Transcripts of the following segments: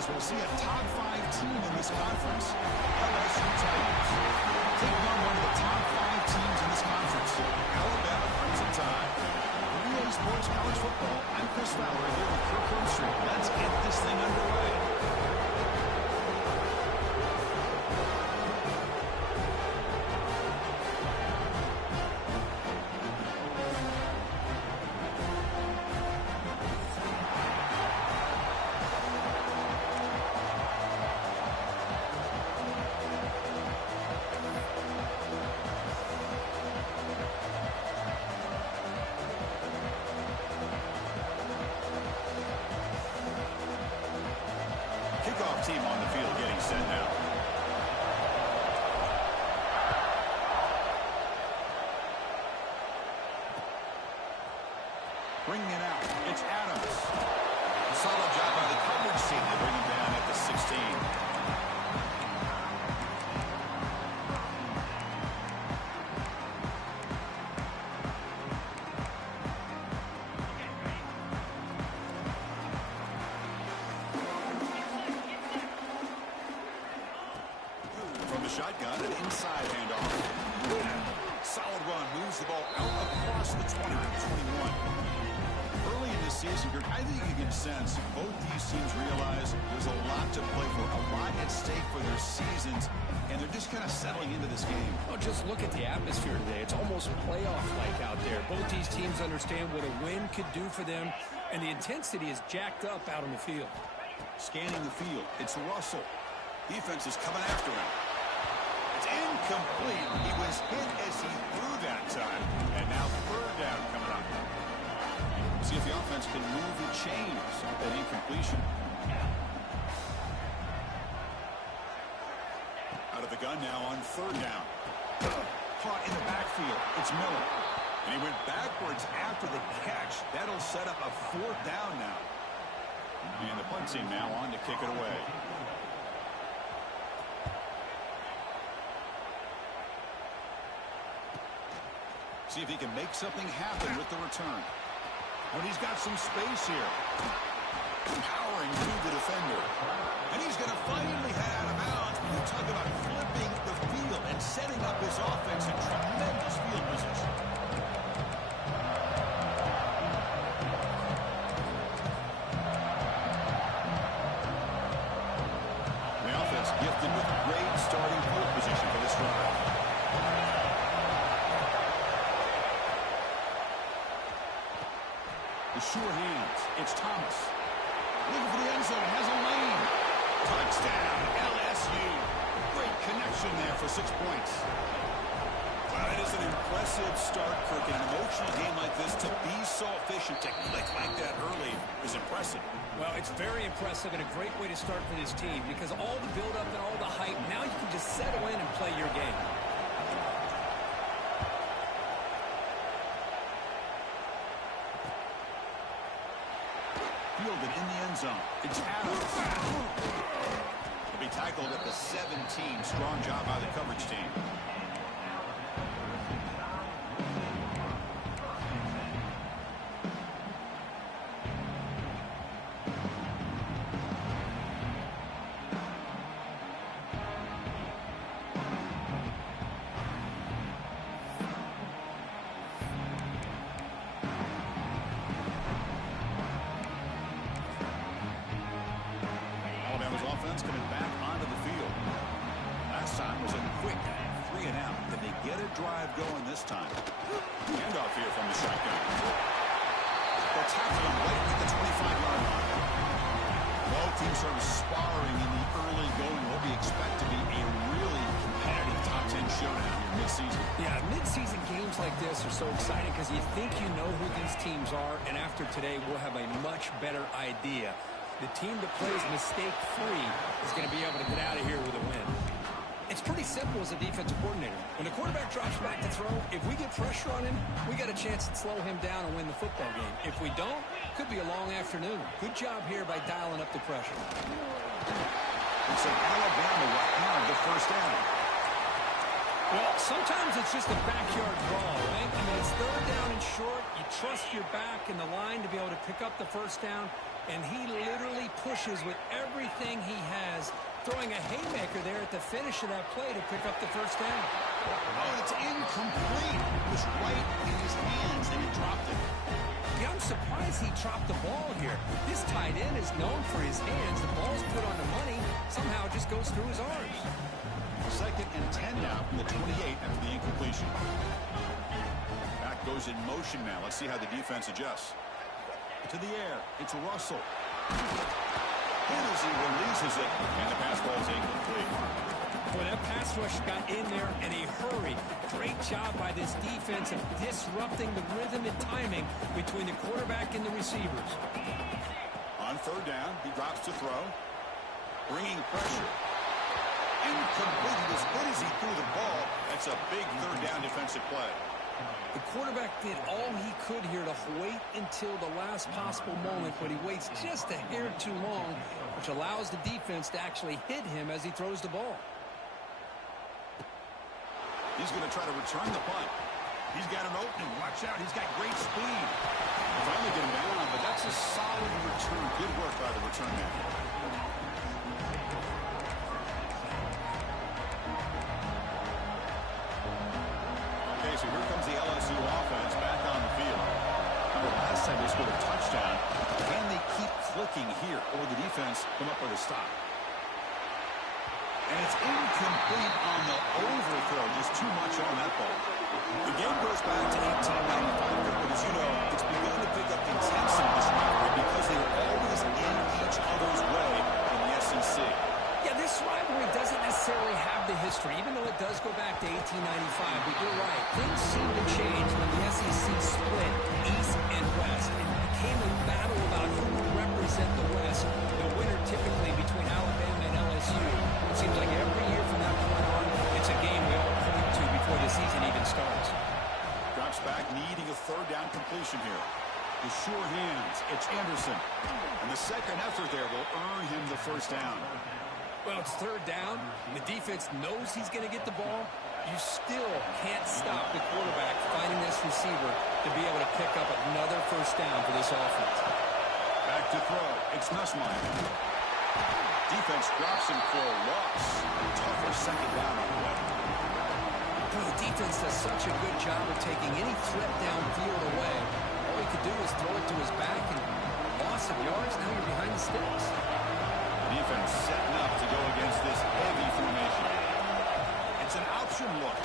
as we'll see a top 5 team in this conference. LSU Tigers. Taking on one of the top 5 teams in this conference. Alabama Crimson Tide. For EA Sports College Football, I'm Chris Fowler here with Kirk Herbstreit. Let's get this thing underway. Kickoff team on the field getting set now. Bringing it out. It's Adams. Solid job by the coverage team to bring him down at the 16. Shotgun, an inside handoff. Solid run, moves the ball out across the 20 to 21. Early in this season, I think you can sense both these teams realize there's a lot to play for, a lot at stake for their seasons, and they're just kind of settling into this game. Well, just look at the atmosphere today. It's almost playoff-like out there. Both these teams understand what a win could do for them, and the intensity is jacked up out on the field. Scanning the field, it's Russell. Defense is coming after him. Incomplete. He was hit as he threw that time. And now third down coming up. See if the offense can move the chains at that incompletion. Out of the gun now on third down. Caught in the backfield. It's Miller. And he went backwards after the catch. That'll set up a fourth down now. And the punt team now on to kick it away. See if he can make something happen with the return. But he's got some space here. Powering through the defender. And he's going to finally head out of bounds. We're talking about flipping the field and setting up his offense in tremendous field position. The offense gifted with great starting field position for this drive. Sure hands. It's Thomas. Looking for the end zone. Has a lane. Touchdown, LSU. Great connection there for 6 points. Well, it is an impressive start, Kirk. In an emotional game like this, to be so efficient, to click like that early is impressive. Well, it's very impressive and a great way to start for this team because all the build-up and all the hype, now you can just settle in and play your game. Fielded in the end zone. It's Adams. He'll be tackled at the 17. Strong job by the coverage team. Offense coming back onto the field. Last time was a quick 3 and out. Did they get a drive going this time? Handoff here from the shotgun. They'll tackle him right at the 25-yard line. Both teams sort of sparring in the early going. What we expect to be a really competitive top 10 showdown here mid-season. Yeah, mid-season games like this are so exciting because you think you know who these teams are, and after today we'll have a much better idea. The team that plays mistake-free is going to be able to get out of here with a win. It's pretty simple as a defensive coordinator. When the quarterback drops back to throw, if we get pressure on him, we got a chance to slow him down and win the football game. If we don't, could be a long afternoon. Good job here by dialing up the pressure. It's like Alabama will have the first down. Well, sometimes it's just a backyard brawl, right? I mean, it's third down and short. You trust your back and the line to be able to pick up the first down. And he literally pushes with everything he has, throwing a haymaker there at the finish of that play to pick up the first down. Oh, it's incomplete. It was right in his hands, and he dropped it. Yeah, I'm surprised he dropped the ball here. This tight end is known for his hands. The ball's put on the money. Somehow it just goes through his arms. 2nd and 10 now from the 28 after the incompletion. Back goes in motion now. Let's see how the defense adjusts. To the air. It's Russell. And as he releases it, and the pass ball is incomplete. Boy, that pass rush got in there in a hurry. Great job by this defense of disrupting the rhythm and timing between the quarterback and the receivers. On 3rd down, he drops to throw. Bringing pressure. Incomplete. As good as he threw the ball, that's a big 3rd down defensive play. The quarterback did all he could here to wait until the last possible moment, but he waits just a hair too long, which allows the defense to actually hit him as he throws the ball. He's going to try to return the punt. He's got an opening. Watch out. He's got great speed. Finally get him down, but that's a solid return. Good work by the return man. Okay, so here comes the LSU offense back on the field. Remember, last time they scored a touchdown. Can they keep clicking here, or the defense come up with a stop? And it's incomplete on the overthrow. Just too much on that ball. The game goes back to 1895, but as you know, it's begun to pick up intensity this rivalry because they are always in each other's way in the SEC. Yeah, this rivalry doesn't necessarily have the history, even though it does go back to 1895. But you're right. Things seem to change when the SEC split East and West. It became a battle about who would represent the West. The winner typically between Alabama and LSU. It seems like every year from that point on, it's a game we all point to before the season even starts. Drops back, needing a 3rd down completion here. The sure hands, it's Anderson. And the second effort there will earn him the first down. Well, it's 3rd down. The defense knows he's going to get the ball. You still can't stop the quarterback finding this receiver to be able to pick up another first down for this offense. Back to throw. It's Nussmeier. Defense drops him for a loss. Tougher 2nd down on the way. Well, the defense does such a good job of taking any threat downfield away. All he could do is throw it to his back and loss of yards. Now you're behind the sticks. Defense setting up to go against this heavy formation. It's an option look.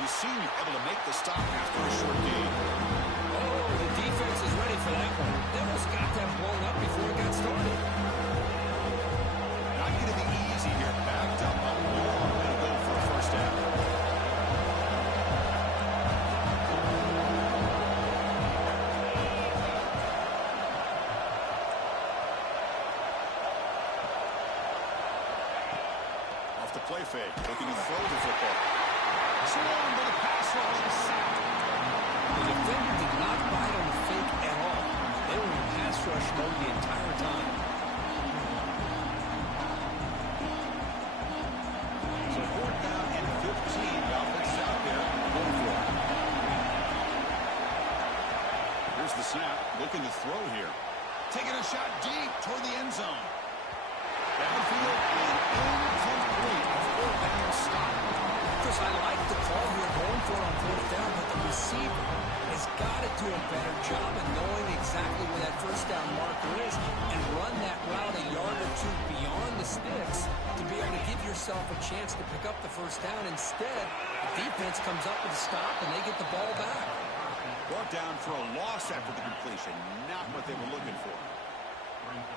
You seem able to make the stop after a short gain. Oh, the defense is ready for that one. They almost got that blown up before it got started. Not going to be easy here. Backed up a long way to go for a first down. The play fake, looking to throw the football. Swarmed by the pass rush is sacked. The defender did not bite on the fake at all. They were in pass rush mode the entire time. So 4th down and 15. The offense out there. Going for it. Here's the snap. Looking to throw here. Taking a shot deep toward the end zone. Downfield and incomplete. 4th down stop. Chris, I like the call here going for it on 4th down, but the receiver has got to do a better job of knowing exactly where that first down marker is and run that route a yard or two beyond the sticks to be able to give yourself a chance to pick up the first down. Instead, the defense comes up with a stop and they get the ball back. Brought down for a loss after the completion. Not what they were looking for.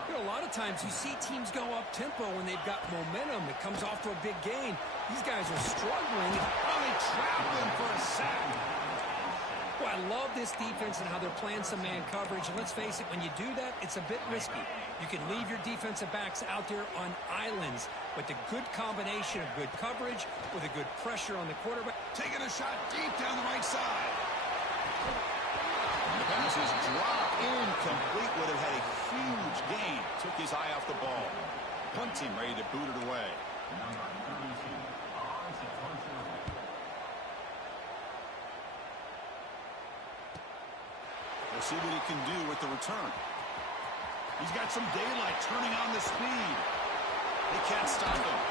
You know, a lot of times you see teams go up-tempo when they've got momentum. It comes off to a big gain. These guys are struggling. Oh, they trapped him for a sack. Well, I love this defense and how they're playing some man coverage. And let's face it, when you do that, it's a bit risky. You can leave your defensive backs out there on islands. But the good combination of good coverage with a good pressure on the quarterback. Taking a shot deep down the right side. The pass is dropped incomplete. Would have had a huge gain. Took his eye off the ball. Punting, ready to boot it away. see what he can do with the return. He's got some daylight turning on the speed. They can't stop him.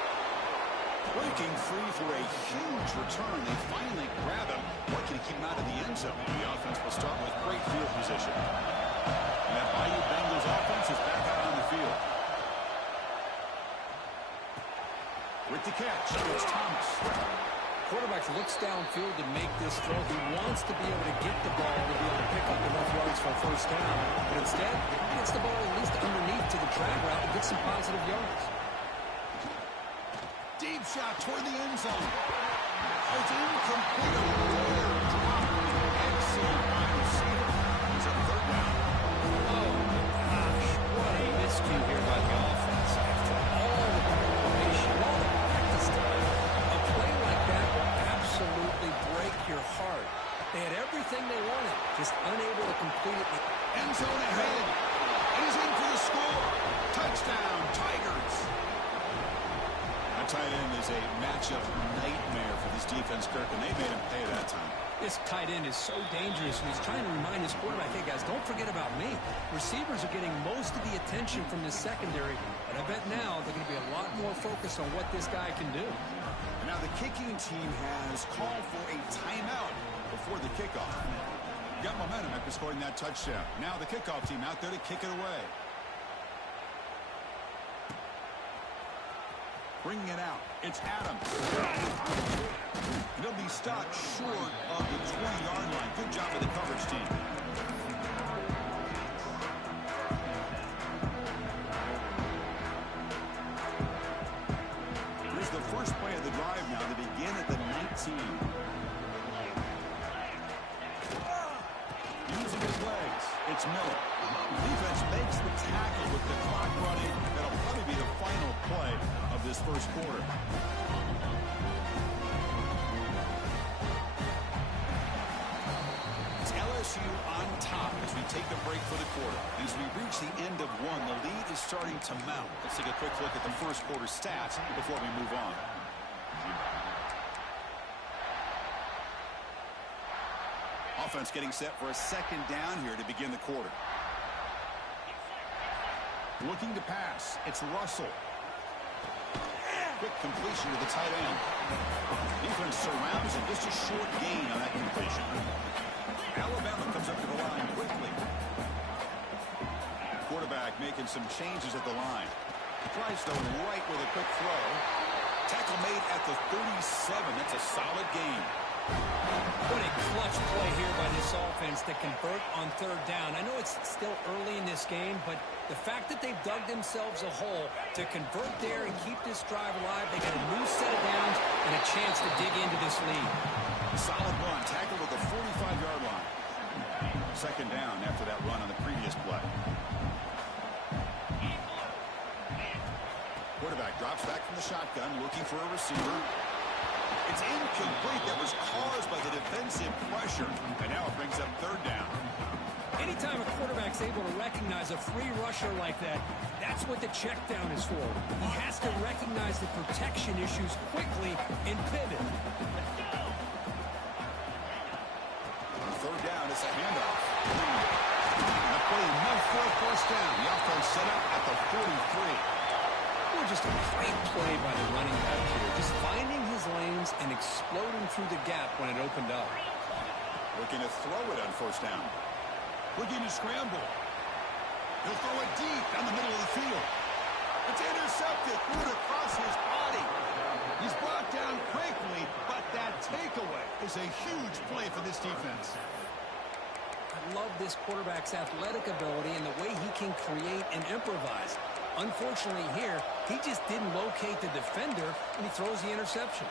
Breaking free for a huge return. They finally grab him. What can he keep him out of the end zone? The offense will start with great field position. And that Bayou Bengals offense is back out on the field. With the catch, it's Thomas. Quarterback looks downfield to make this throw. He wants to be able to get the ball to be able to pick up enough yards for a first down. But instead, he gets the ball at least underneath to the drag route and gets some positive yards. Deep shot toward the end zone. It's incomplete. Excellent wide receiver. It's a third down. Oh, gosh. What a miscue here by the offense. After all the preparation, all the practice time, a play like that will absolutely break your heart. They had everything they wanted, just unable to complete it. End zone ahead. He's in for the score. Touchdown, Tigers. A tight end is a matchup nightmare for this defense, Kirk, and they made him pay that time. This tight end is so dangerous, and he's trying to remind his quarterback, hey, guys, don't forget about me. Receivers are getting most of the attention from the secondary, but I bet now they're going to be a lot more focused on what this guy can do. And now the kicking team has called for a timeout before the kickoff. Got momentum after scoring that touchdown. Now the kickoff team out there to kick it away. Bringing it out. It's Adams. He'll be stopped short of the 20-yard line. Good job of the coverage team. Here's the first play of the drive now to begin at the 19. Using his legs, it's Miller. Defense makes the tackle with the clock running. That'll probably be the final play of this first quarter. It's LSU on top as we take a break for the quarter. As we reach the end of one, the lead is starting to mount. Let's take a quick look at the first quarter stats before we move on. Offense getting set for a second down here to begin the quarter. Looking to pass. It's Russell. Quick completion to the tight end. Defense surrounds him. Just a short gain on that completion. Alabama comes up to the line quickly. Quarterback making some changes at the line. Tries to right with a quick throw. Tackle made at the 37. That's a solid gain. What a clutch play here by this offense to convert on third down. I know it's still early in this game, but the fact that they've dug themselves a hole to convert there and keep this drive alive, they got a new set of downs and a chance to dig into this lead. Solid run, tackled at the 45-yard line. Second down after that run on the previous play. Quarterback drops back from the shotgun, looking for a receiver. It's incomplete. That was caused by the defensive pressure. And now it brings up third down. Anytime a quarterback's able to recognize a free rusher like that, that's what the check down is for. He has to recognize the protection issues quickly and pivot. Third down, it's a handoff. The play moved for a first down. The offense set up at the 43. Just a great play by the running back here. Just finding his lanes and exploding through the gap when it opened up. Looking to throw it on first down. Looking to scramble. He'll throw it deep down the middle of the field. It's intercepted. Threw it across his body. He's brought down quickly, but that takeaway is a huge play for this defense. I love this quarterback's athletic ability and the way he can create and improvise. Unfortunately here, he just didn't locate the defender, and he throws the interception.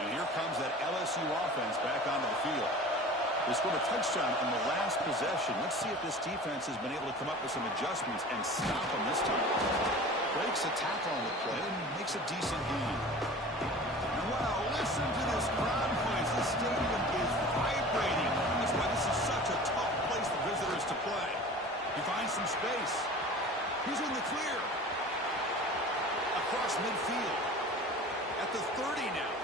And here comes that LSU offense back onto the field. They scored a touchdown on the last possession. Let's see if this defense has been able to come up with some adjustments and stop them this time. Breaks a tackle on the play and makes a decent gain. And wow, listen to this crowd noise. The stadium is vibrating. That's why this is such a tough place for visitors to play. He finds some space. He's in the clear. Across midfield. At the 30 now.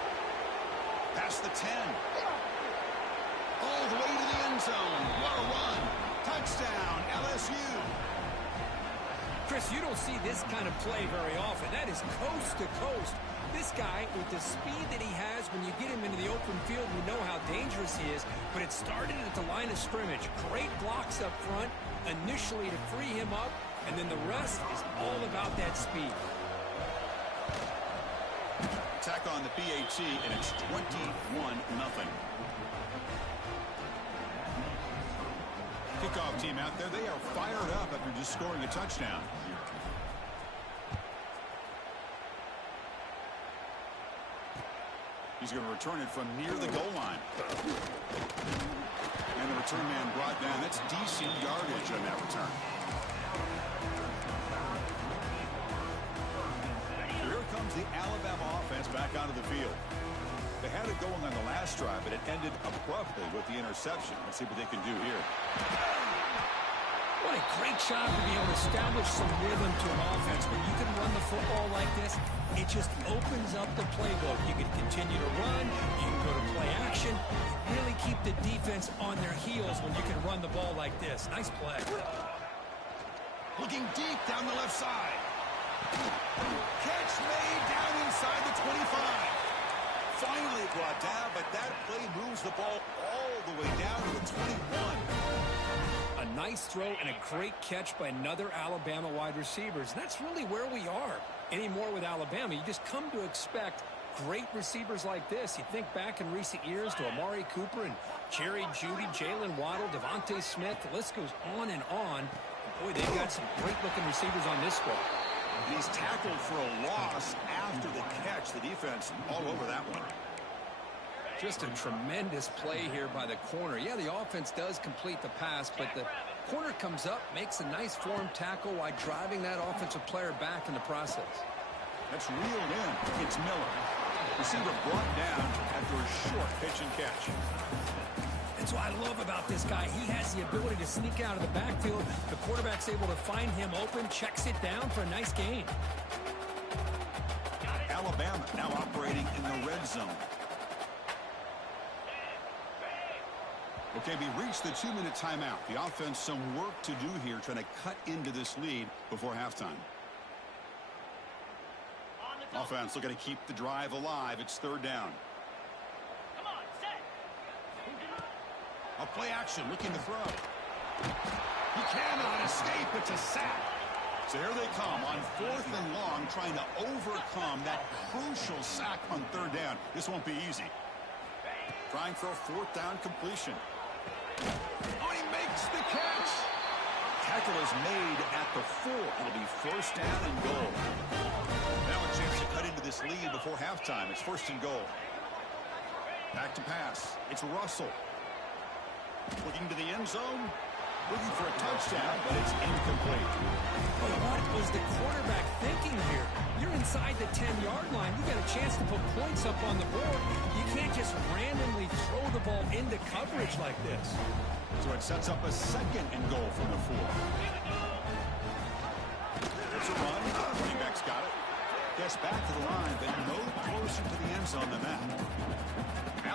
Past the 10. All the way to the end zone. What a run. Touchdown, LSU. Chris, you don't see this kind of play very often. That is coast to coast. This guy, with the speed that he has, when you get him into the open field, you know how dangerous he is. But it started at the line of scrimmage. Great blocks up front, initially to free him up, and then the rest is all about that speed. Attack on the PAT, and it's 21-0. Kickoff team out there, they are fired up after just scoring a touchdown. He's going to return it from near the goal line. And the return man brought down. That's decent yardage on that return. Here comes the Alabama offense back onto the field. They had it going on the last drive, but it ended abruptly with the interception. Let's see what they can do here. What a great job to be able to establish some rhythm to an offense. When you can run the football like this, it just opens up the playbook. You can continue to run. You can go to play action. You really keep the defense on their heels when you can run the ball like this. Nice play. Looking deep down the left side. Catch made down inside the 25. Finally brought down, but that play moves the ball all the way down to the 21. A nice throw and a great catch by another Alabama wide receivers. That's really where we are. Anymore with Alabama, you just come to expect great receivers like this. You think back in recent years to Amari Cooper and Jerry Jeudy, Jalen Waddle, Devontae Smith. The list goes on and on. Boy, they've got some great-looking receivers on this squad. And he's tackled for a loss after the catch. The defense all over that one. Just a tremendous play here by the corner. Yeah, the offense does complete the pass, but the corner comes up, makes a nice form tackle while driving that offensive player back in the process. That's reeled in. It's Miller. Receiver brought down after a short pitch and catch. That's what I love about this guy. He has the ability to sneak out of the backfield. The quarterback's able to find him open, checks it down for a nice gain. Alabama now operating in the red zone. Okay, we reached the 2-minute timeout. The offense some work to do here, trying to cut into this lead before halftime. Offense looking to keep the drive alive. It's third down. Come on, set. A play action, looking to throw. He cannot escape. It's a sack. So here they come on 4th and long, trying to overcome that crucial sack on third down. This won't be easy. Trying for a 4th down completion. Oh, he makes the catch. Tackle is made at the 4. It'll be 1st down and goal. Now a chance to cut into this lead before halftime. It's 1st and goal. Back to pass. It's Russell. Looking to the end zone. Looking for a touchdown, but it's incomplete. But what was the quarterback thinking here? You're inside the 10-yard line. You got a chance to put points up on the board. You can't just randomly throw the ball into coverage like this. So it sets up a 2nd and goal from the 4. It's a run. Running back's got it. Gets back to the line, but no closer to the end zone than that.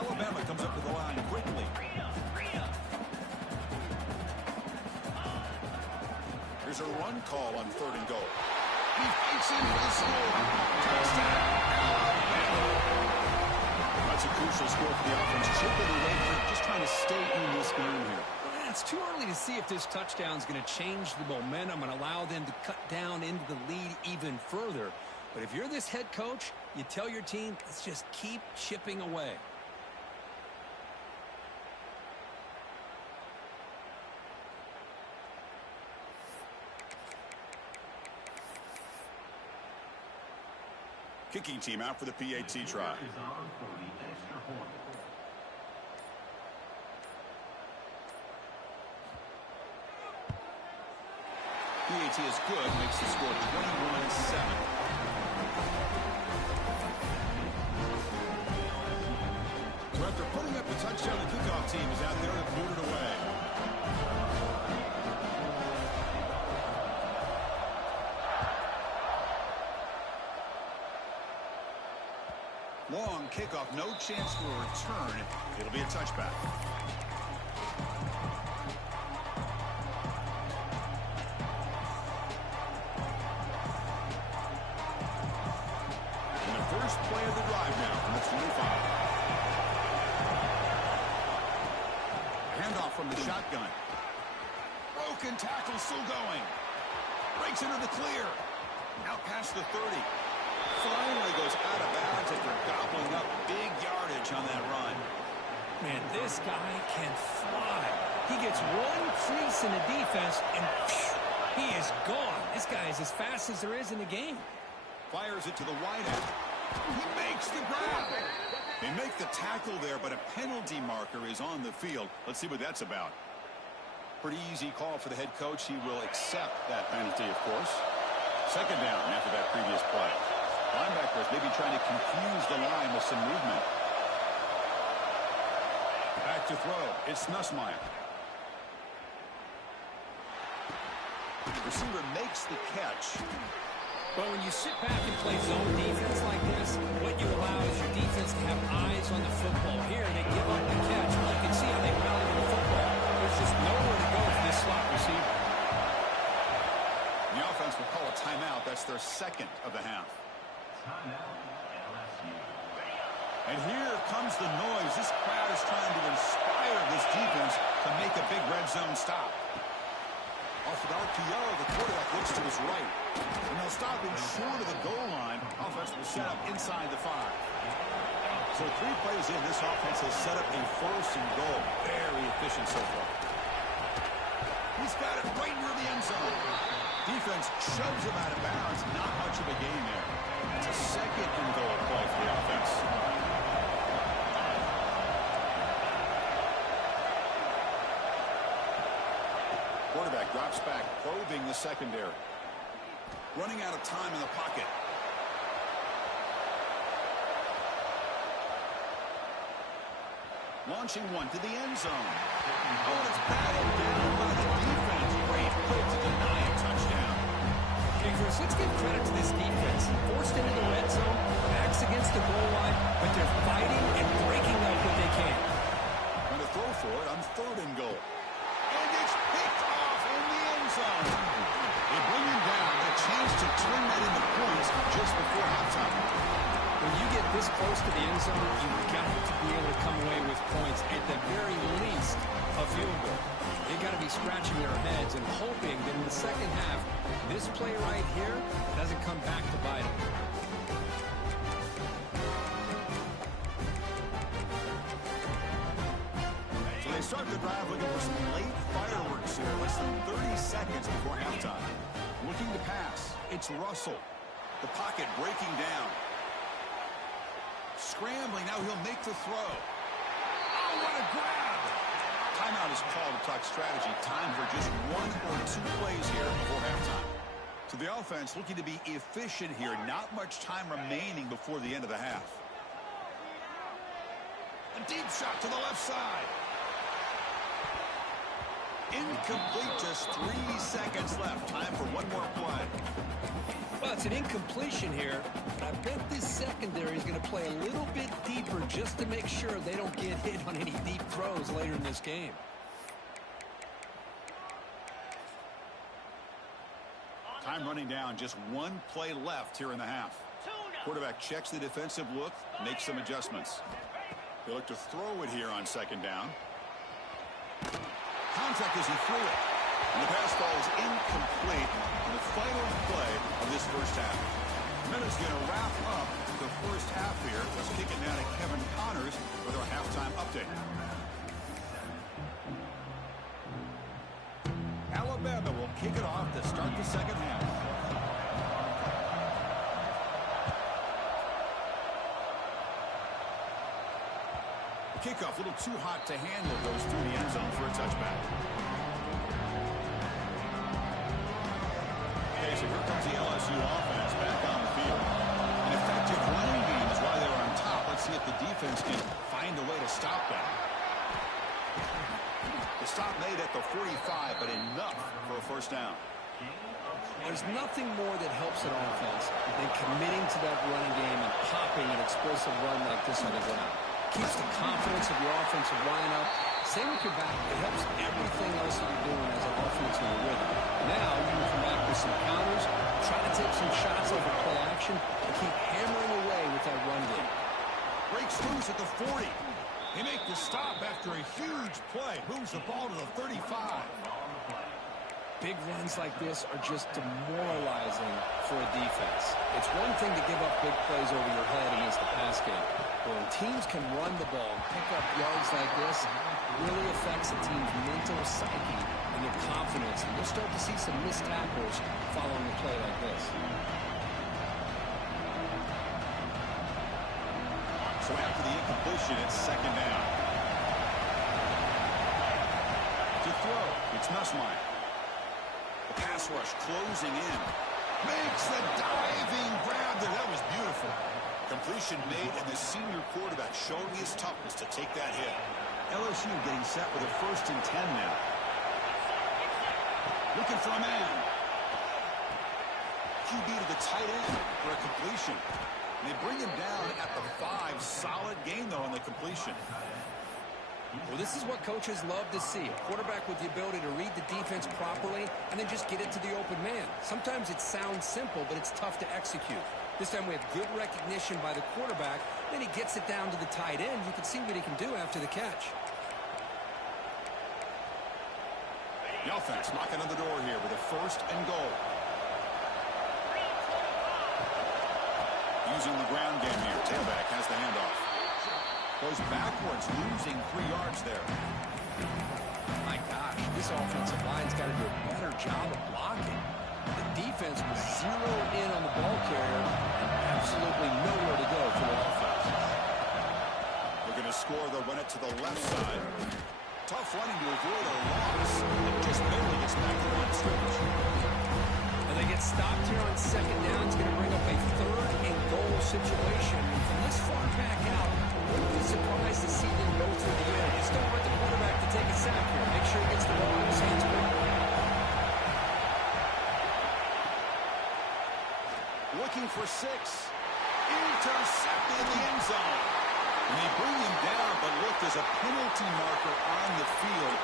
Alabama comes up to the line quickly. There's a run call on 3rd and goal. He fights in for the score. Touchdown, Alabama. That's a crucial score for the offense. Chipping away here, just trying to stay in this game here. Well, it's too early to see if this touchdown is going to change the momentum and allow them to cut down into the lead even further. But if you're this head coach, you tell your team, let's just keep chipping away. Kicking team out for the PAT try. PAT is good, makes the score 21-7. So after putting up the touchdown, the kickoff team is out there to boot it away. Long kickoff, no chance for a return. It'll be a touchback. the shotgun. Broken tackle still going. Breaks into the clear. Out past the 30. Finally goes out of bounds after gobbling up big yardage on that run. Man, this guy can fly. He gets one crease in the defense, and phew, he is gone. This guy is as fast as there is in the game. Fires it to the wide end. He makes the grab. They make the tackle there, but a penalty marker is on the field. Let's see what that's about. Pretty easy call for the head coach. He will accept that penalty, of course. Second down after that previous play. Linebackers maybe trying to confuse the line with some movement. Back to throw. It's Nussmeier. Receiver makes the catch. But when you sit back and play zone defense like this, what you allow is your defense to have eyes on the football. Here, they give up the catch. You can see how they rally to the football. There's just nowhere to go for this slot receiver. The offense will call a timeout. That's their second of the half. And here comes the noise. This crowd is trying to inspire this defense to make a big red zone stop. Off of RPO, the quarterback looks to his right. And they'll stop him short of the goal line. Offense will set up inside the 5. So 3 plays in, this offense has set up a first and goal. Very efficient so far. He's got it right near the end zone. Defense shoves him out of bounds. Not much of a gain there. It's a second and goal play for the offense. Quarterback drops back, probing the secondary. Running out of time in the pocket. Launching one to the end zone. Oh, and it's batted down by the defense. Great play to deny a touchdown. Okay, Chris, let's give credit to this defense. Forced into the red zone, backs against the goal line, but they're fighting and breaking up what they can. Going to throw for it on 3rd and goal. And it's picked off in the end zone. They bring him down. A chance to turn that into points just before halftime. When you get this close to the end zone, you've got to be able to come away with points, at the very least, a field goal. They've got to be scratching their heads and hoping that in the second half, this play right here doesn't come back to bite them. So they start the drive looking for some late fireworks here, less than 30 seconds before halftime. Looking to pass. It's Russell. The pocket breaking down. Scrambling, now he'll make the throw. Oh, what a grab! Timeout is called to talk strategy. Time for just 1 or 2 plays here before halftime. So the offense looking to be efficient here. Not much time remaining before the end of the half. A deep shot to the left side. Incomplete, just 3 seconds left. Time for one more play. Well, it's an incompletion here. I bet this secondary is going to play a little bit deeper just to make sure they don't get hit on any deep throws later in this game. Time running down, just 1 play left here in the half. Quarterback checks the defensive look, makes some adjustments. They look to throw it here on 2nd down. Contact as he threw it. And the pass ball is incomplete on the final play of this first half. Minutes going to wrap up the first half here. Let's kick it down to Kevin Connors with our halftime update. Alabama will kick it off to start the second half. The kickoff, a little too hot to handle, goes through the end zone for a touchback. Okay, so here comes the LSU offense back on the field. An effective running game is why they're on top. Let's see if the defense can find a way to stop that. The stop made at the 45, but enough for a first down. There's nothing more that helps an offense than committing to that running game and popping an explosive run like this on the ground. Keeps the confidence of your offensive lineup. Same with your back. It helps everything else that you're doing as an offense in your rhythm. Now you can come back with some counters, try to take some shots over play action, and keep hammering away with that run game. Breaks loose at the 40. They make the stop after a huge play. Moves the ball to the 35. Big runs like this are just demoralizing for a defense. It's one thing to give up big plays over your head against the pass game, but when teams can run the ball and pick up yards like this, it really affects a team's mental psyche and their confidence, and you'll start to see some missed tackles following a play like this. So after the incompletion, it's second down. To throw, it's Nussmeier. The pass rush closing in. Makes the diving grab there. That was beautiful. Completion made, and the senior quarterback showing his toughness to take that hit. LSU getting set with a 1st and 10 now. Looking for a man. QB to the tight end for a completion. And they bring him down at the 5. Solid gain, though, on the completion. Well, this is what coaches love to see. A quarterback with the ability to read the defense properly and then just get it to the open man. Sometimes it sounds simple, but it's tough to execute. This time we have good recognition by the quarterback. Then he gets it down to the tight end. You can see what he can do after the catch. The offense knocking on the door here with a 1st and goal. Using the ground game here. Tailback has the handoff. Goes backwards, losing 3 yards there. My gosh, this offensive line's got to do a better job of blocking. The defense was zeroed in on the ball carrier and absolutely nowhere to go for the offense. Looking to score, they'll run it to the left side. Tough running to avoid a loss. And just barely gets back to the line of scrimmage. And they get stopped here on second down. It's going to bring up a 3rd and goal situation. From this far back out, wouldn't be surprised to see them go through the air. Just don't let the quarterback to take a sack here. Make sure he gets the ball in his hands quickly. Looking for 6. Intercepted in the end zone. And they bring him down, but look, there's a penalty marker on the field.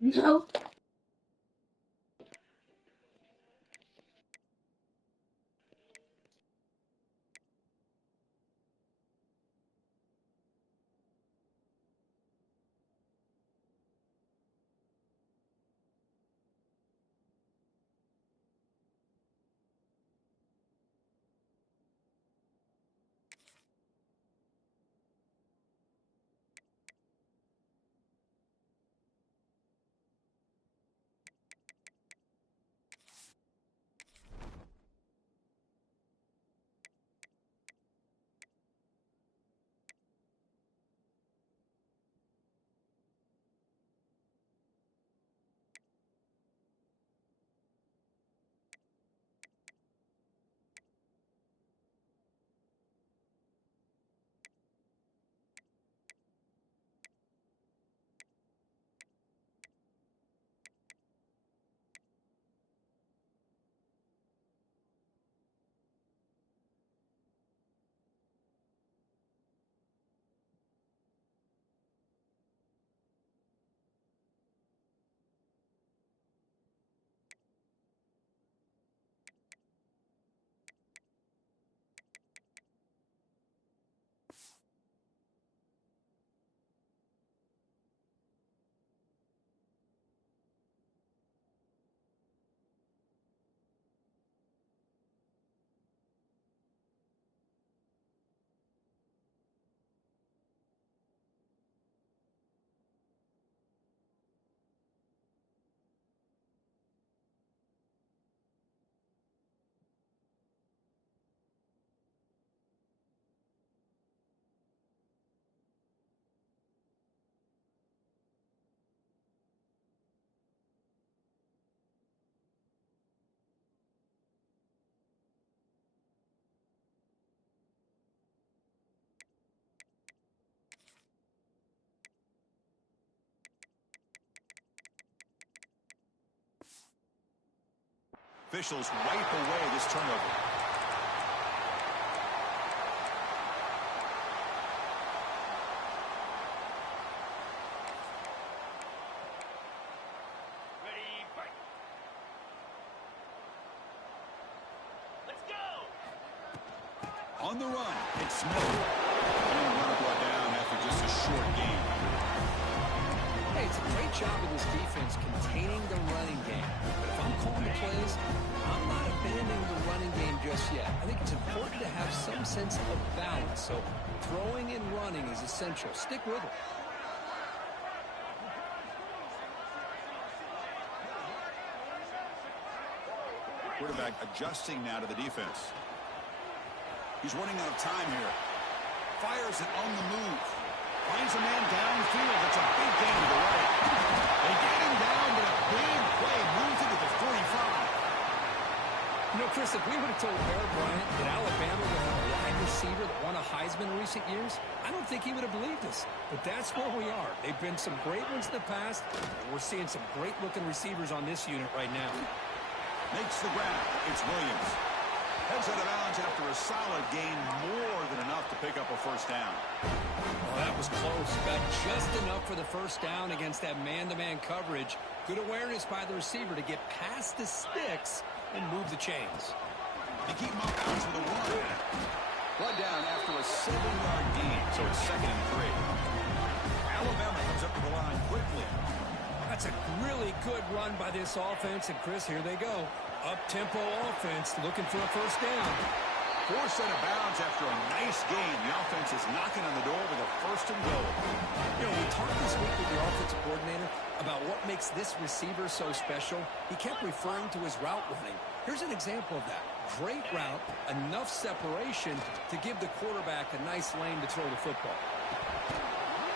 No. officials wipe away this turnover. Ready, break. Let's go. On the run, it's Smith. And the runner brought down after just a short game. Hey, it's a great job of this defense containing the running game. But if I'm calling the plays, I'm not abandoning the running game just yet. I think it's important to have some sense of balance. So throwing and running is essential. Stick with it. Quarterback adjusting now to the defense. He's running out of time here. Fires it on the move. Finds a man downfield. It's a big gain to the right. They get him down, but a big play moves it to the 45. You know, Chris, if we would have told Bear Bryant that Alabama would have a wide receiver that won a Heisman in recent years, I don't think he would have believed us. But that's where we are. They've been some great ones in the past, and we're seeing some great-looking receivers on this unit right now. Makes the grab. It's Williams. Heads out of bounds after a solid gain, more than enough to pick up a first down. Oh, that was close. Got just enough for the first down against that man-to-man coverage. Good awareness by the receiver to get past the sticks and move the chains. They keep him off bounds with a run. Blood down after a 7-yard gain, so it's 2nd and 3. Alabama comes up to the line quickly. That's a really good run by this offense. And, Chris, here they go. Up-tempo offense looking for a first down. Forced out of bounds after a nice gain. The offense is knocking on the door with a 1st and goal. You know, we talked this week with the offensive coordinator about what makes this receiver so special. He kept referring to his route running. Here's an example of that. Great route, enough separation to give the quarterback a nice lane to throw the football.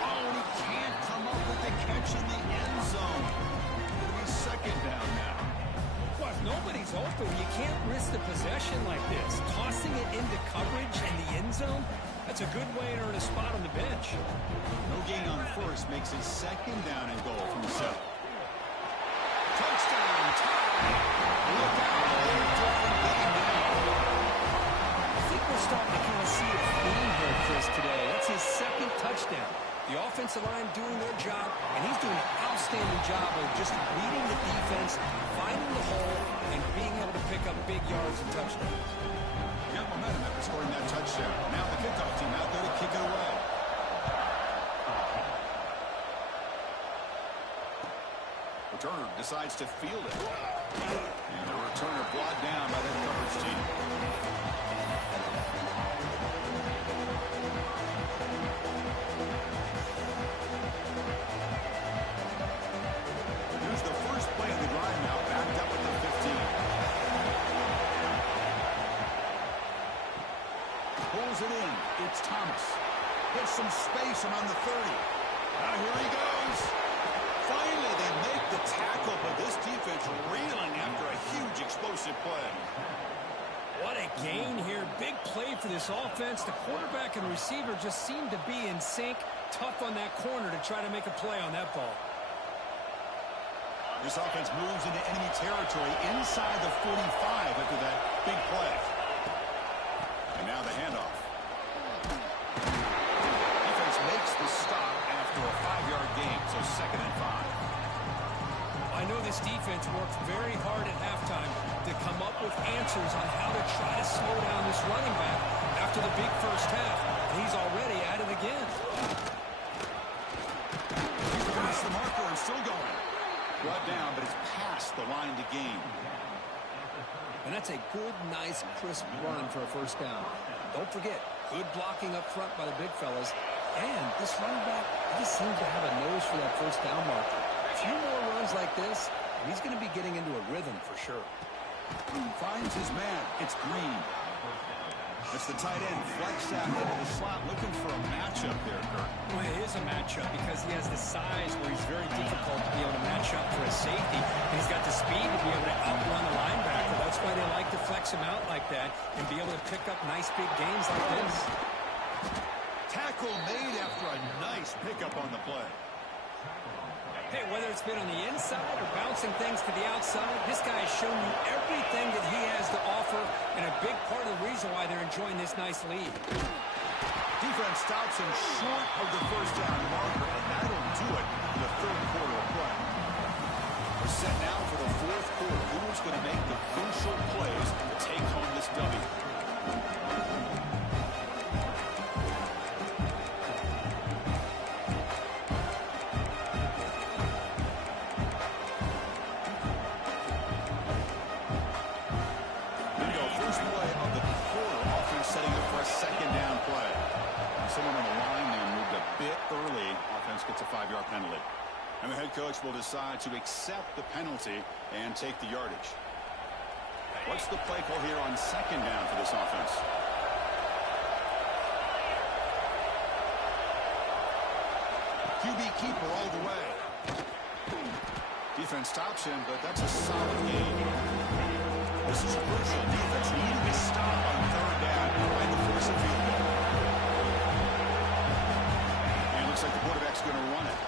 Oh, he can't come up with the catch in the end zone. It'll be 2nd down now. Well, if nobody's open, you can't risk the possession like this. Tossing it into coverage in the end zone, that's a good way to earn a spot on the bench. No gain on 1st makes it 2nd down and goal from the 7. Touchdown, tie. Look out, they're a different game now. I think we're starting to kind of see a theme here, Chris, today. That's his 2nd touchdown. The offensive line doing their job, and he's doing an outstanding job of just leading the defense, finding the hole, and being able to pick up big yards and touchdowns. Got momentum after scoring that touchdown. Now the kickoff team out there to kick it away. Returner decides to field it. And the returner brought down by that coverage team. Here's the first play of the drive now, backed up at the 15. Pulls it in. It's Thomas. Hits some space around the 30. Now here he goes. Finally, they make the tackle, but this defense reeling after a huge explosive play. What a gain here. Big play for this offense. The quarterback and receiver just seem to be in sync. Tough on that corner to try to make a play on that ball. This offense moves into enemy territory inside the 45 after that big play. And now the handoff. Defense makes the stop after a 5-yard gain, so 2nd and 5. I know this defense worked very hard at halftime to come up with answers on how to try to slow down this running back after the big first half. And he's already at it again. He's past the marker and still going. Brought down, but it's past the line to gain. And that's a good, nice, crisp run for a first down. Don't forget, good blocking up front by the big fellas. And this running back, he seems to have a nose for that first down marker. A few more runs like this, and he's going to be getting into a rhythm for sure. Finds his man. It's Green. It's the tight end. Flex out into the slot, looking for a matchup there, Kurt. Well, it is a matchup because he has the size where he's very difficult to be able to match up for a safety. And he's got the speed to be able to outrun a linebacker. That's why they like to flex him out like that and be able to pick up nice big gains like this. Tackle made after a nice pickup on the play. Hey, whether it's been on the inside or bouncing things to the outside, this guy has shown you everything that he has to offer, and a big part of the reason why they're enjoying this nice lead. Defense stops him short of the first down marker, and that'll do it in the third quarter of play. We're set now for the fourth quarter. Who's going to make the crucial plays to take home this W? First play of the quarter, offense setting up for a second down play. Someone on the line there moved a bit early. Offense gets a 5-yard penalty. And the head coach will decide to accept the penalty and take the yardage. What's the play call here on second down for this offense? QB keeper all the way. Defense stops him, but that's a solid gain. This is crucial. Defense needing a stop on third down trying to force a field goal. And it looks like the quarterback's going to run it.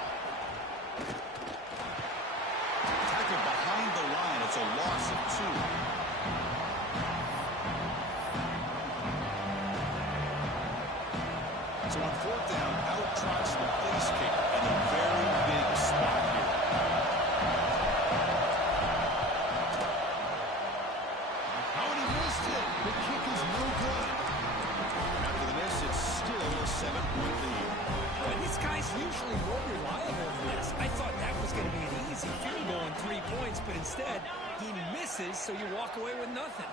Tackled behind the line. It's a loss of 2. So on fourth down, out trots the place kicker in a very big spot here. The kick is no good. After the miss, it's still a 7-point lead. But this guy's usually more reliable than this. I thought that was going to be an easy field goal and 3 points, but instead, he misses, so you walk away with nothing.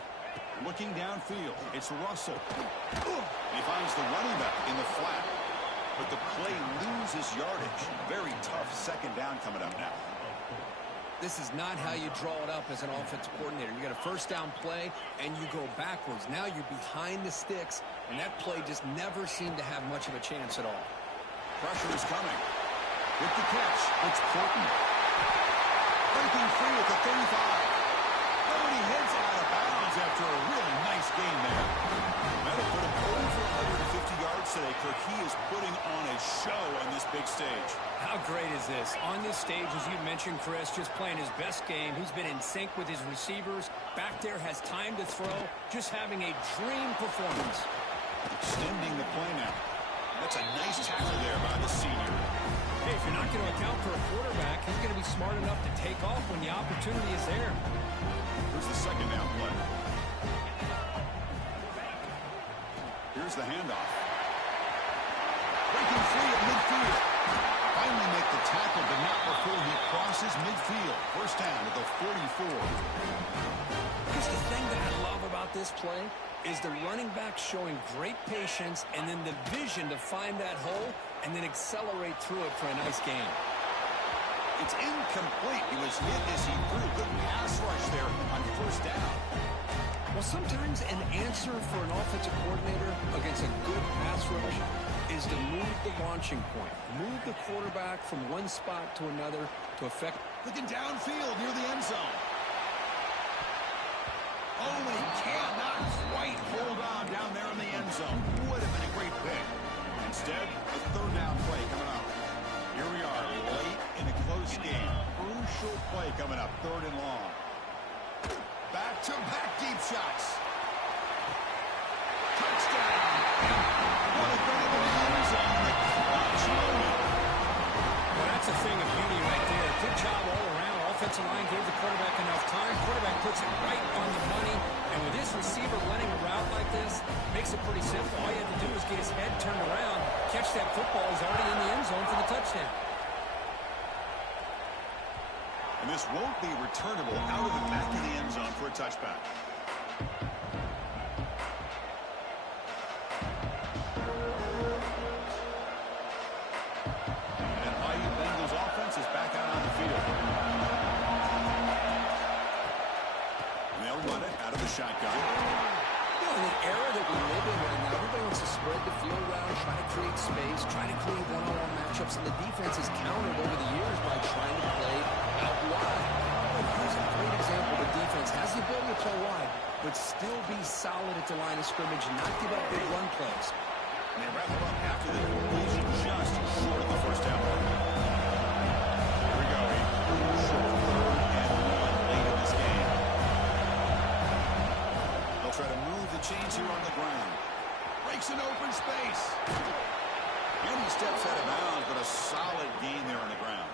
Looking downfield, it's Russell. He finds the running back in the flat. But the play loses yardage. Very tough second down coming up now. This is not how you draw it up as an offensive coordinator. You got a first down play, and you go backwards. Now you're behind the sticks, and that play just never seemed to have much of a chance at all. Pressure is coming. With the catch, it's Portman. Breaking free at the 35. Oh, and he heads out of bounds after a really nice game there. That'll put him over 150 yards today. Kirk, he is putting on a show on this big stage. How great is this? On this stage, as you mentioned, Chris, just playing his best game. He's been in sync with his receivers. Back there, has time to throw. Just having a dream performance. Extending the play now. That's a nice tackle there by the senior. Hey, if you're not going to account for a quarterback, he's going to be smart enough to take off when the opportunity is there. Here's the second down play. Here's the handoff. Breaking free at midfield. Finally make the tackle, but not before he crosses midfield. First down at the 44. Because the thing that I love about this play is the running back showing great patience and then the vision to find that hole and then accelerate through it for a nice gain. It's incomplete. He was hit as he threw. Good pass rush there on first down. Well, sometimes an answer for an offensive coordinator against a good pass rush is to move the launching point. Move the quarterback from one spot to another to affect. Looking downfield near the end zone. Oh, and he cannot quite hold on down there in the end zone. Would have been a great pick. Instead, a third down play coming up. Here we are, late in a close game. Crucial play coming up, third and long. Back-to-back deep shots. Touchdown. What a thing in the end zone. The clutch moment. Well, that's a thing of beauty right there. Good job all around. Offensive line gave the quarterback enough time. Quarterback puts it right on the money. And with his receiver running a route like this, makes it pretty simple. All you have to do is get his head turned around, catch that football. He's already in the end zone for the touchdown. And this won't be returnable out of the back of the end zone for a touchback. And Bayou Bengals offense is back out on the field. And they'll run it out of the shotgun. You know, in the era that we live in right now, everybody wants to spread the field around, try to create space, try to create one-on-one matchups, and the defense has countered over the years by trying to play out wide. But here's a great example. The defense has the ability to play wide, but still be solid at the line of scrimmage and not give up big run plays. And they wrap it up after the completion just short of the first down mark. Here we go. change here on the ground. Breaks an open space. And he steps out of bounds, but a solid gain there on the ground.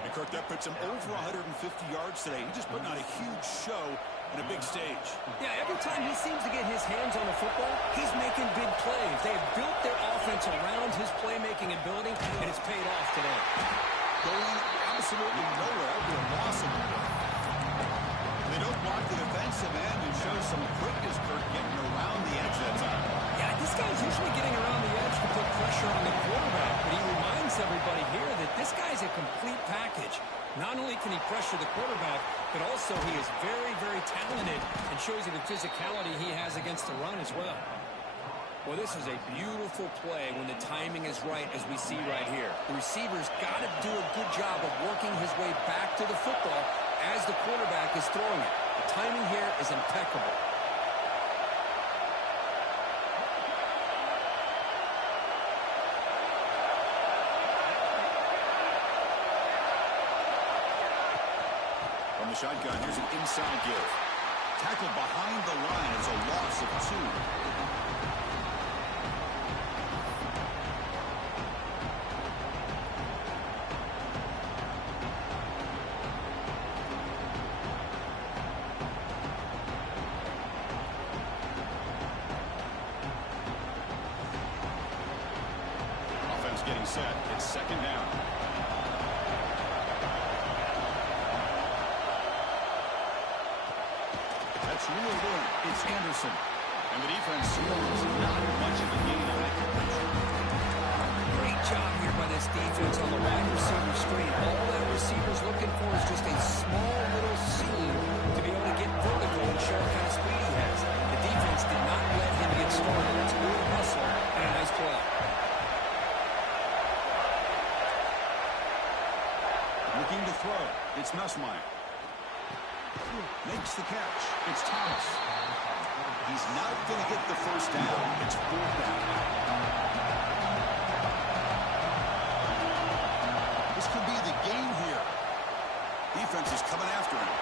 And Kirk, that puts him over 150 yards today. He's just putting on a huge show on a big stage. Yeah, every time he seems to get his hands on the football, he's making big plays. They have built their offense around his playmaking ability, and it's paid off today. Going absolutely nowhere. That would be a loss of it. They don't block the defensive end and show some quickness, Kirk, getting around the edge that time. Yeah, this guy's usually getting around the edge to put pressure on the quarterback, but he reminds everybody here that this guy's a complete package. Not only can he pressure the quarterback, but also he is very, very talented and shows you the physicality he has against the run as well. Well, this is a beautiful play when the timing is right, as we see right here. The receiver's got to do a good job of working his way back to the football as the quarterback is throwing it. The timing here is impeccable. From the shotgun, here's an inside give. Tackled behind the line. It's a loss of 2. Offense getting set. It's second down. That's real good. It's Anderson. And the defense scores not much of a gain on that completion. Great job here by this defense on the wide receiver screen. All that receiver's looking for is just a small little seam to be able to get vertical and show what kind of speed he has. The defense did not let him get started. It's good hustle and a nice play. Looking to throw. It's Nussmeier. Makes the catch. It's Thomas. He's not going to get the first down. It's 4th down. This could be the game here. Defense is coming after him.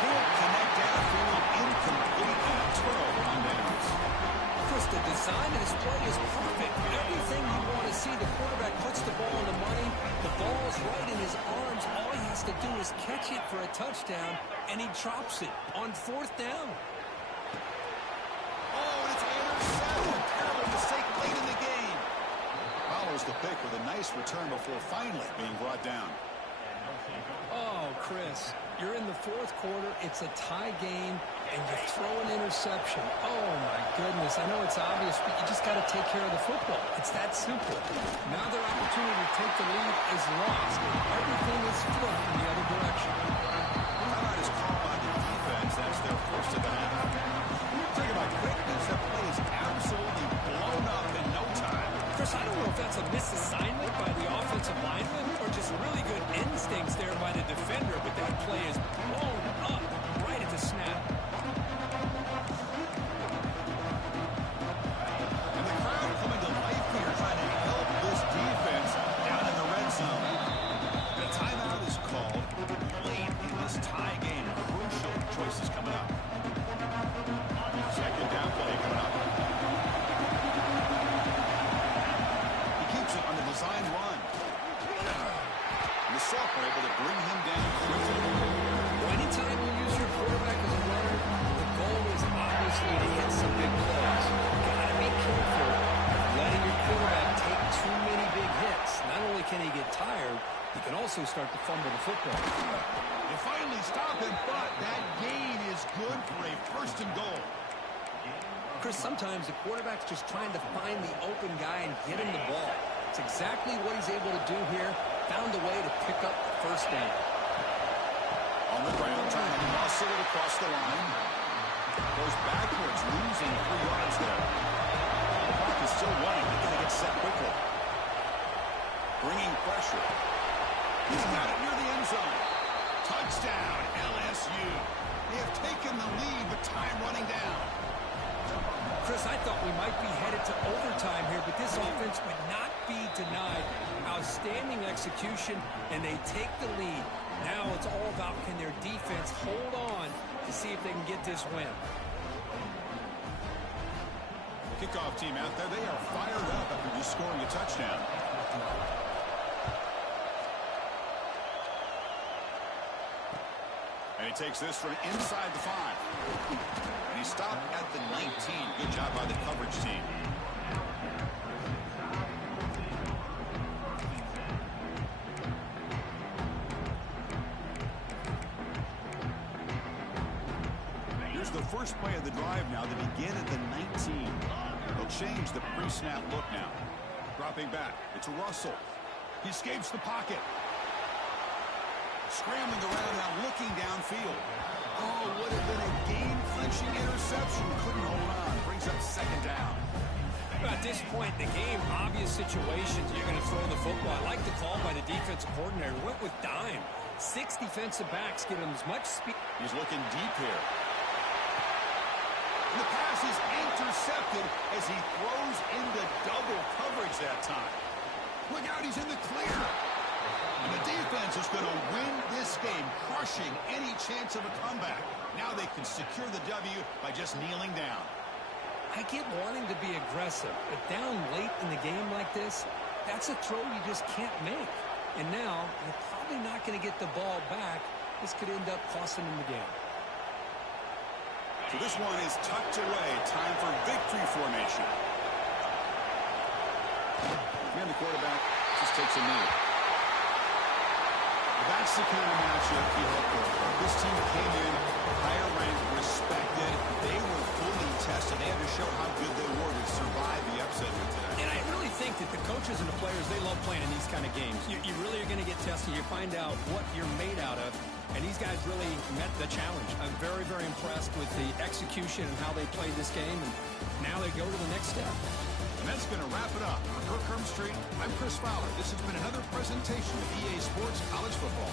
Can't connect downfield. Incomplete, and a turnover on downs. Chris, the design of this play is perfect. Everything you want to see. The quarterback puts the ball in the money. The ball's right in his arms. All he has to do is catch it for a touchdown, and he drops it on 4th down. Oh, and it's intercepted. Terrible mistake late in the game. Follows the pick with a nice return before finally being brought down. Oh, Chris, you're in the 4th quarter. It's a tie game, and you throw an interception. Oh, my goodness. I know it's obvious, but you just got to take care of the football. It's that simple. Now their opportunity to take the lead is lost, and everything is flipped in the other direction. Timeout is called by the defense. That's their first of the half. Talk about quickness. That play is absolutely blown up in no time. Chris, I don't know if that's a misassignment by the offensive lineman or just really good instincts there by the defender, but that play is blown up right at the snap. And the crowd coming to life here, trying to help this defense down in the red zone. The timeout is called late in this tie game. Crucial choices coming up. Second down play coming up. He keeps it on the design run. And the sophomore able to bring him down quickly. Well, anytime you use your quarterback as a runner, the goal is obviously to hit some big plays. You got to be careful of letting your quarterback take too many big hits. Not only can he get tired, he can also start to fumble the football. They finally stop him, but that gain is good for a 1st and goal. Chris, sometimes the quarterback's just trying to find the open guy and get him the ball. It's exactly what he's able to do here. Found a way to pick up the 1st down. On the ground, trying to muscle it across the line. Goes backwards, losing 3 yards there. The clock is still running. He's going to get set quickly. Bringing pressure. He's got it near the end zone. Touchdown, LSU. They have taken the lead, but time running down. Chris, I thought we might be headed to overtime here, but this offense would not be denied. Outstanding execution, and they take the lead. Now it's all about, can their defense hold on to see if they can get this win. Kickoff team out there, they are fired up after just scoring a touchdown. And he takes this from inside the 5. And he stopped at the 19. Good job by the coverage team. Here's the first play of the drive now. They begin at the 19. They'll change the pre-snap look now. Dropping back. It's Russell. He escapes the pocket. Scrambling around now, looking downfield. Oh, would have been a game-clinching interception. Couldn't hold on. Brings up second down. At this point in the game, obvious situations, you're going to throw the football. I like the call by the defensive coordinator. Went with dime. 6 defensive backs give him as much speed. He's looking deep here. And the pass is intercepted as he throws into double coverage that time. Look out, he's in the clear. And the defense is going to win this game, crushing any chance of a comeback. Now they can secure the W by just kneeling down. I get wanting to be aggressive, but down late in the game like this, that's a throw you just can't make. And now, you're probably not going to get the ball back. This could end up costing them the game. So this one is tucked away. Time for victory formation. And the quarterback just takes a knee. That's the kind of matchup you hope for. This team came in higher ranked, respected. They were fully tested. They had to show how good they were to survive the upset here today. And I really think that the coaches and the players, they love playing in these kind of games. You really are going to get tested. You find out what you're made out of. And these guys really met the challenge. I'm very, very impressed with the execution and how they played this game. And now they go to the next step. And that's going to wrap it up. For Kirk Street, I'm Chris Fowler. This has been another presentation of EA Sports College Football.